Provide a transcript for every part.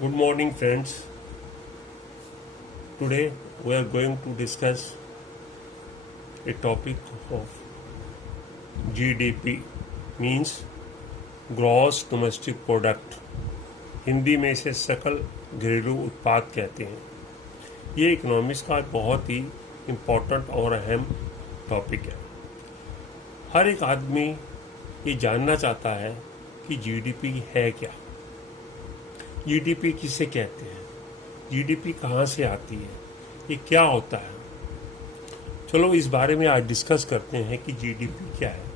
Good morning, friends. Today we are going to discuss a topic of GDP, means gross domestic product. Hindi में इसे सकल घरेलू उत्पाद कहते हैं। ये इकोनॉमिक्स का बहुत ही इम्पोर्टेंट और अहम टॉपिक है। हर एक आदमी ये जानना चाहता है कि जीडीपी है क्या, जीडीपी किसे कहते हैं, जीडीपी कहाँ से आती है, ये क्या होता है। चलो इस बारे में आज डिस्कस करते हैं कि जीडीपी क्या है।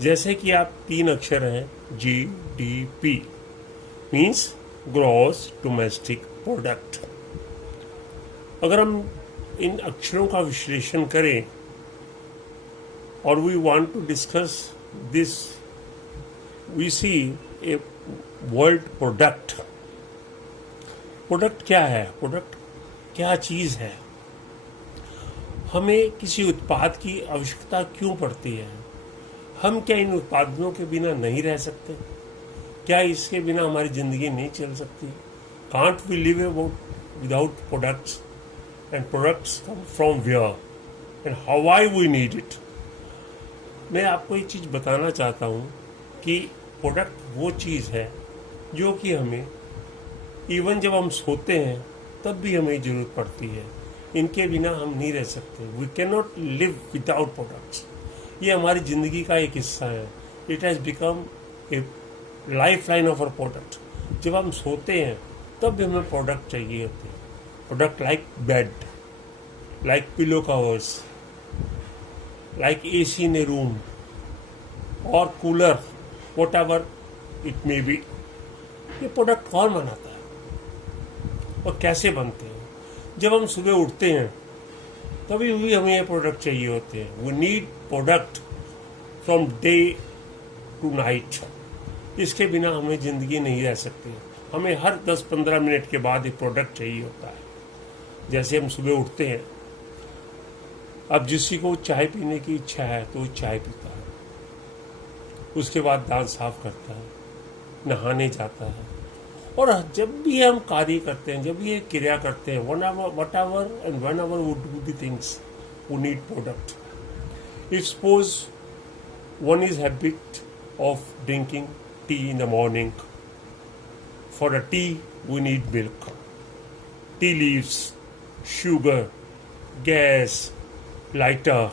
जैसे कि आप तीन अक्षर हैं, GDP means gross domestic product. अगर हम इन अक्षरों का विश्लेषण करें और we want to discuss this, we see a world product. Product क्या है, प्रोडक्ट क्या चीज़ है, हमें किसी उत्पाद की आवश्यकता क्यों पड़ती है, हम क्या इन उत्पादों के बिना नहीं रह सकते, क्या इसके बिना हमारी ज़िंदगी नहीं चल सकती। Can't we live without products, and products come from where and how why we need it. मैं आपको एक चीज़ बताना चाहता हूँ कि प्रोडक्ट वो चीज़ है जो कि हमें इवन जब हम सोते हैं तब भी हमें ज़रूरत पड़ती है। इनके बिना हम नहीं रह सकते। We can not live without products. ये हमारी ज़िंदगी का एक हिस्सा है। It has become a life line of our product. जब हम सोते हैं तब भी हमें प्रोडक्ट चाहिए होते हैं। Product like bed, like pillow covers, like AC in a room और cooler, whatever it may be. ये प्रोडक्ट कौन बनाता है और कैसे बनते हैं? जब हम सुबह उठते हैं तभी भी हमें ये प्रोडक्ट चाहिए होते हैं। We need product from day to night. इसके बिना हमें ज़िंदगी नहीं रह सकती। हमें हर 10-15 मिनट के बाद एक प्रोडक्ट चाहिए होता है। जैसे हम सुबह उठते हैं, अब जिसी को चाय पीने की इच्छा है तो वो चाय पीता है, उसके बाद दांत साफ करता है, नहाने जाता है, और जब भी हम कार्य करते हैं, जब भी ये क्रिया करते हैं, whatever and whenever would do the things, we need product. If suppose one is habit of drinking tea in the morning, for the tea we need milk, tea leaves, sugar, gas, lighter,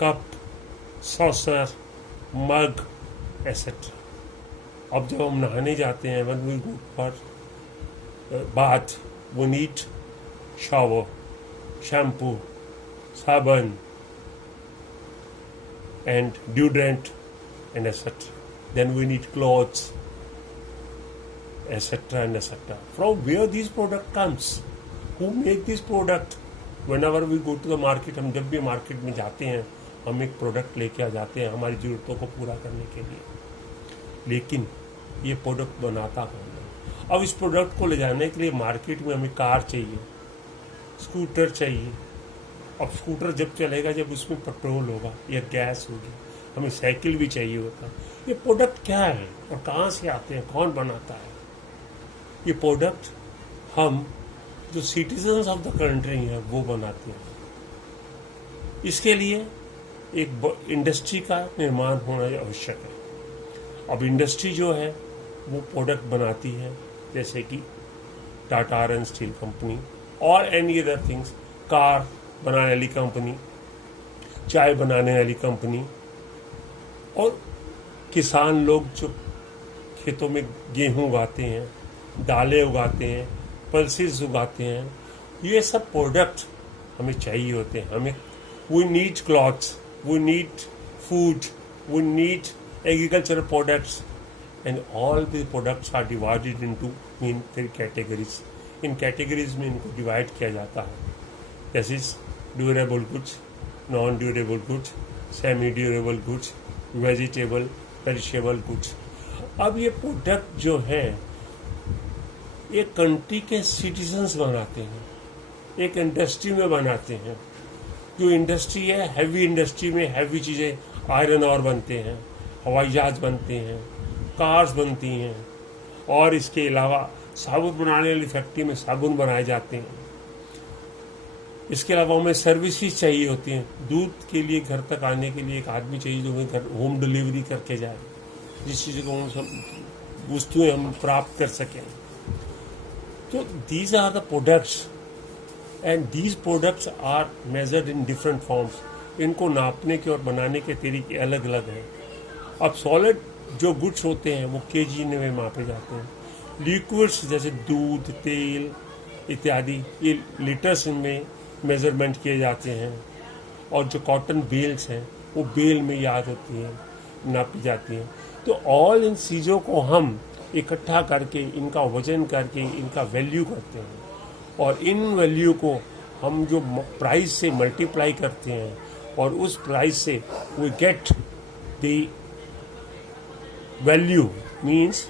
cup, saucer, mug etcetera. अब जब हम नहाने जाते हैं, when we go for bath, we need shower, shampoo, साबुन and deodorant and etc. Then we need clothes, etc. and etc. From where these product comes? Who make this product? Whenever we go to the market, हम जब भी market में जाते हैं हम एक product लेके आ जाते हैं हमारी ज़रूरतों को पूरा करने के लिए। लेकिन ये प्रोडक्ट बनाता कौन है? अब इस प्रोडक्ट को ले जाने के लिए मार्केट में हमें कार चाहिए, स्कूटर चाहिए। अब स्कूटर जब चलेगा जब उसमें पेट्रोल होगा या गैस होगी। हमें साइकिल भी चाहिए होता है। ये प्रोडक्ट क्या है और कहाँ से आते हैं, कौन बनाता है? ये प्रोडक्ट हम जो सिटीजन्स ऑफ द कंट्री हैं वो बनाते हैं। इसके लिए एक इंडस्ट्री का निर्माण होना आवश्यक है। अब इंडस्ट्री जो है वो प्रोडक्ट बनाती है, जैसे कि टाटा आयरन स्टील कंपनी और एनी अदर थिंग्स, कार बनाने वाली कंपनी, चाय बनाने वाली कंपनी, और किसान लोग जो खेतों में गेहूं उगाते हैं, दालें उगाते हैं, पल्सेस उगाते हैं, ये सब प्रोडक्ट हमें चाहिए होते हैं। हमें we need clothes, we need food, we need agricultural products, and all the products are divided into in three categories. In categories में इनको डिवाइड किया जाता है, जैसे durable goods, non durable goods, semi durable goods, vegetable, perishable goods. अब ये product जो है एक कंट्री के सिटीजन्स बनाते हैं, एक इंडस्ट्री में बनाते हैं। जो इंडस्ट्री है, हैवी इंडस्ट्री में हैवी चीज़ें, आयरन और बनते हैं, हवाई जहाज बनते हैं, कार्स बनती हैं, और इसके अलावा साबुन बनाने वाली फैक्ट्री में साबुन बनाए जाते हैं। इसके अलावा हमें सर्विसेज चाहिए होती हैं। दूध के लिए घर तक आने के लिए एक आदमी चाहिए जो हमें घर होम डिलीवरी करके जाए, जिस चीज़ को हम सब वस्तुएं हम प्राप्त कर सकें। तो these are the products and these products are measured in different forms. इनको नापने के और बनाने के तरीके अलग अलग हैं। अब सॉलिड जो गुड्स होते हैं वो केजी में मापे जाते हैं। लिक्विड्स जैसे दूध, तेल इत्यादि ये लीटर्स में मेजरमेंट किए जाते हैं। और जो कॉटन बेल्स हैं वो बेल में याद होती हैं, नापी जाती हैं। तो ऑल इन चीज़ों को हम इकट्ठा करके इनका वजन करके इनका वैल्यू करते हैं, और इन वैल्यू को हम जो प्राइस से मल्टीप्लाई करते हैं, और उस प्राइस से we get the value means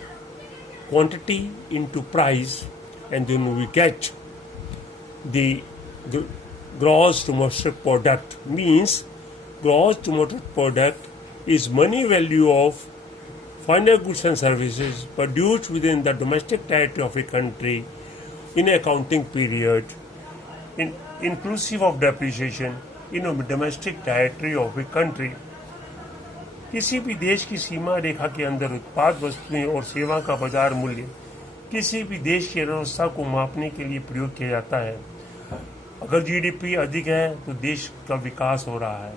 quantity into price, and then we get the gross domestic product. Means gross domestic product is money value of final goods and services produced within the domestic territory of a country in a accounting period, inclusive of depreciation in a domestic territory of a country. किसी भी देश की सीमा रेखा के अंदर उत्पाद, वस्तुएं और सेवा का बाजार मूल्य किसी भी देश की अर्थव्यवस्था को मापने के लिए प्रयोग किया जाता है। अगर जीडीपी अधिक है तो देश का विकास हो रहा है,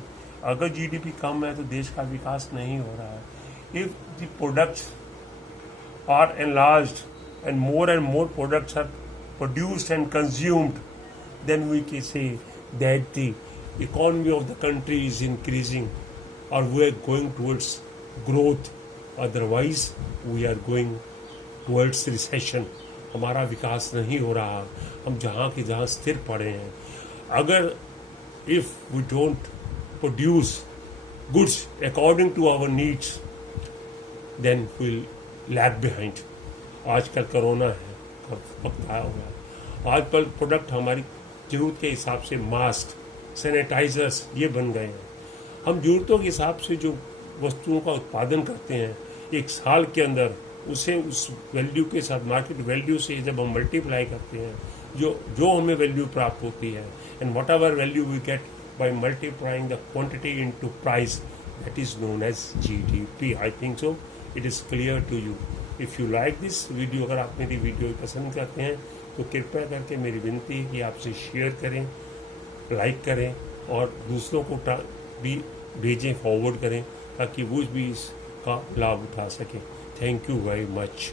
अगर जीडीपी कम है तो देश का विकास नहीं हो रहा है। If the products are enlarged and more products are produced and consumed, then we can say that the economy of the country is increasing or we are going towards growth. Otherwise we are going towards recession. हमारा विकास नहीं हो रहा, हम जहाँ के जहाँ स्थिर पड़े हैं। अगर if we don't produce goods according to our needs, then will lag behind. आजकल कोरोना है, वक्त आया हुआ है। आजकल प्रोडक्ट हमारी ज़रूरत के हिसाब से मास्क, सैनिटाइजर्स ये बन गए हैं। हम ज़रूरतों के हिसाब से जो वस्तुओं का उत्पादन करते हैं एक साल के अंदर, उसे उस वैल्यू के साथ मार्केट वैल्यू से जब हम मल्टीप्लाई करते हैं, जो हमें वैल्यू प्राप्त होती है, and whatever value we get by multiplying the quantity into price, that is known as GDP. I think so it is clear to you. If you like this video, अगर आप मेरी video पसंद करते हैं तो कृपया करके मेरी विनती है कि आपसे शेयर करें, लाइक करें और दूसरों को भी भेजें, फॉरवर्ड करें, ताकि वो भी इसका लाभ उठा सकें। Thank you very much.